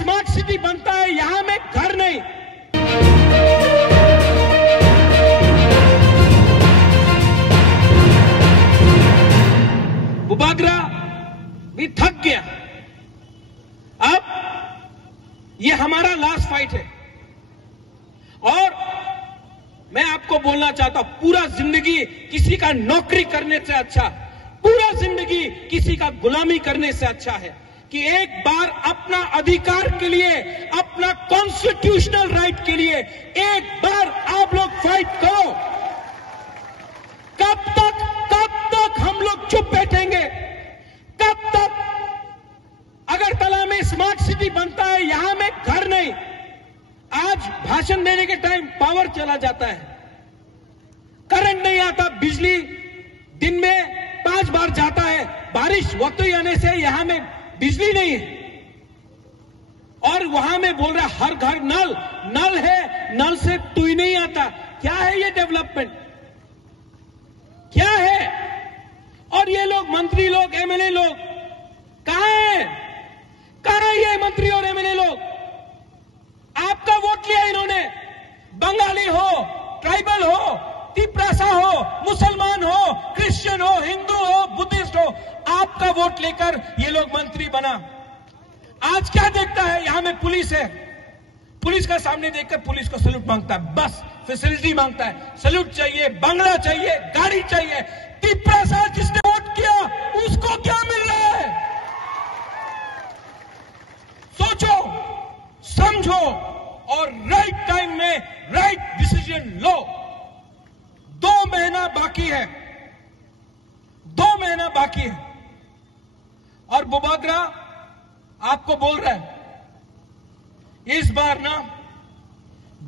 Smart city बनता है, यहां में घर नहीं। बुबागरा भी थक गया। अब ये हमारा लास्ट फाइट है और मैं आपको बोलना चाहता हूं, पूरा जिंदगी किसी का नौकरी करने से अच्छा, पूरा जिंदगी किसी का गुलामी करने से अच्छा है कि एक बार अपना अधिकार के लिए, अपना कॉन्स्टिट्यूशनल राइट के लिए एक बार आप लोग फाइट करो। कब तक हम लोग चुप बैठेंगे? कब तक? अगरतला में स्मार्ट सिटी बनता है, यहां में घर नहीं। आज भाषण देने के टाइम पावर चला जाता है, करंट नहीं आता, बिजली दिन में 5 बार जाता है, बारिश वक्त ही आने से यहां में बिजली नहीं है। और वहां में बोल रहा हर घर नल है, नल से तू ही नहीं आता। क्या है ये डेवलपमेंट? क्या है? और ये लोग मंत्री लोग, एमएलए लोग कहां है? कहां है ये मंत्री और एमएलए लोग? आपका वोट लिया इन्होंने, बंगाली हो, ट्राइबल हो, तिपरासा हो, मुसलमान हो, क्रिश्चियन हो, हिंदू हो, बुद्धिस्ट हो, आपका वोट लेकर ये लोग मंत्री बना। आज क्या देखता है? यहां में पुलिस है, पुलिस का सामने देखकर पुलिस को सैल्यूट मांगता है, बस फैसिलिटी मांगता है, सैल्यूट चाहिए, बंगला चाहिए, गाड़ी चाहिए। तिपरासा जिसने वोट किया उसको क्या मिल रहा है? सोचो, समझो और राइट टाइम में राइट डिसीजन लो। 2 महीना बाकी है, 2 महीना बाकी है और बुबागरा आपको बोल रहा है इस बार ना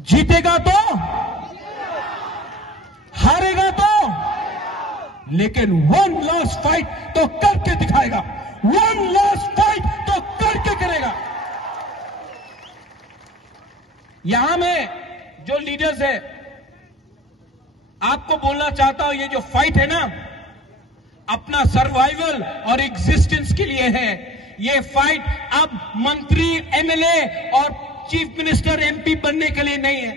जीतेगा तो, हारेगा तो, लेकिन 1 लास्ट फाइट तो करके दिखाएगा, 1 लास्ट फाइट तो करके करेगा। यहां में जो लीडर्स है, आपको बोलना चाहता हूं, ये जो फाइट है ना, अपना सर्वाइवल और एग्जिस्टेंस के लिए है। ये फाइट अब मंत्री, एमएलए और चीफ मिनिस्टर, एमपी बनने के लिए नहीं है।